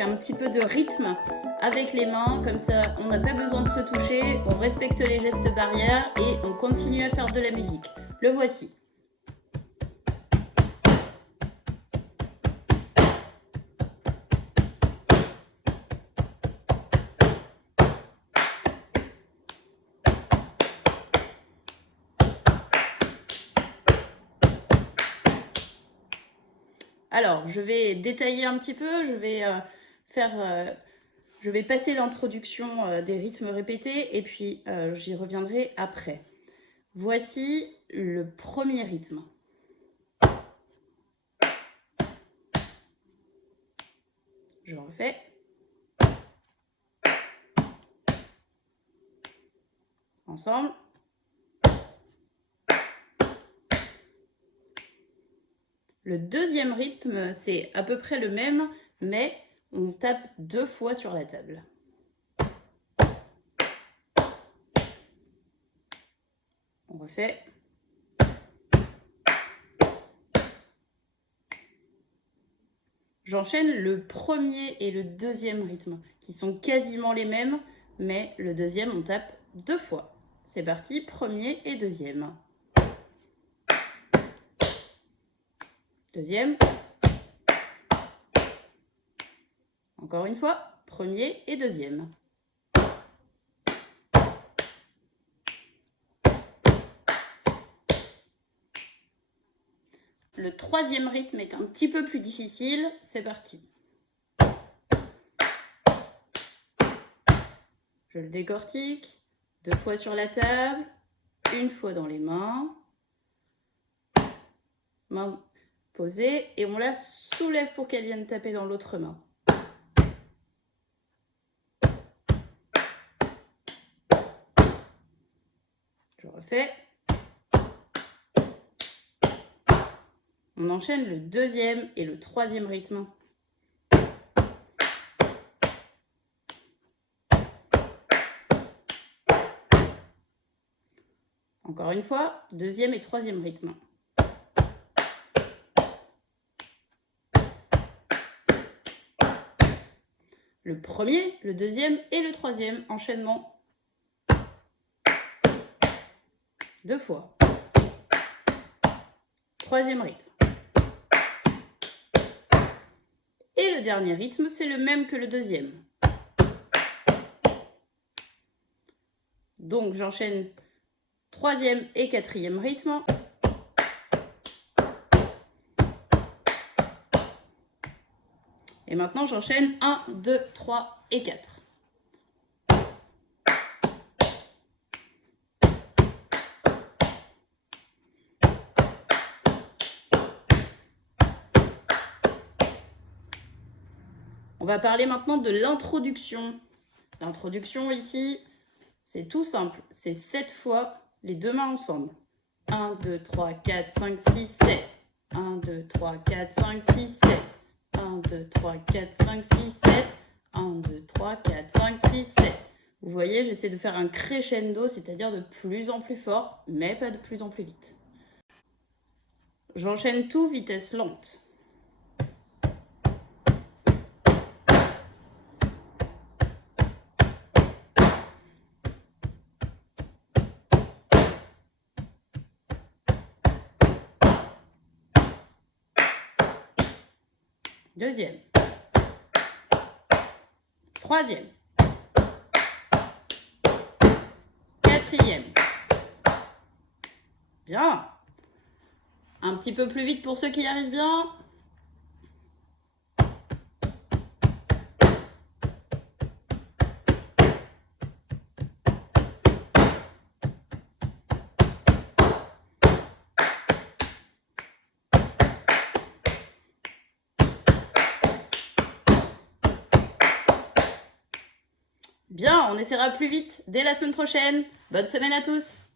avec un petit peu de rythme avec les mains, comme ça on n'a pas besoin de se toucher, on respecte les gestes barrières et on continue à faire de la musique. Le voici. Alors, je vais détailler un petit peu, je vais passer l'introduction des rythmes répétés et puis j'y reviendrai après. Voici le premier rythme. Je refais. Ensemble. Le deuxième rythme, c'est à peu près le même, mais on tape 2 fois sur la table. On refait. J'enchaîne le premier et le deuxième rythme, qui sont quasiment les mêmes, mais le deuxième, on tape 2 fois. C'est parti, premier et deuxième. Deuxième. Encore une fois, premier et deuxième. Le troisième rythme est un petit peu plus difficile, c'est parti. Je le décortique, 2 fois sur la table, 1 fois dans les mains. Main posée et on la soulève pour qu'elle vienne taper dans l'autre main. Je refais. On enchaîne le deuxième et le troisième rythme. Encore une fois, deuxième et troisième rythme. Le premier, le deuxième et le troisième enchaînement. 2 fois. Troisième rythme. Et le dernier rythme, c'est le même que le deuxième. Donc j'enchaîne troisième et quatrième rythme. Et maintenant j'enchaîne 1, 2, 3 et 4. On va parler maintenant de l'introduction. L'introduction ici, c'est tout simple. C'est 7 fois les 2 mains ensemble. 1, 2, 3, 4, 5, 6, 7. 1, 2, 3, 4, 5, 6, 7. 1, 2, 3, 4, 5, 6, 7. 1, 2, 3, 4, 5, 6, 7. Vous voyez, j'essaie de faire un crescendo, c'est-à-dire de plus en plus fort, mais pas de plus en plus vite. J'enchaîne tout vitesse lente. Deuxième. Troisième. Quatrième. Bien. Un petit peu plus vite pour ceux qui y arrivent bien. Bien, on essaiera plus vite dès la semaine prochaine. Bonne semaine à tous!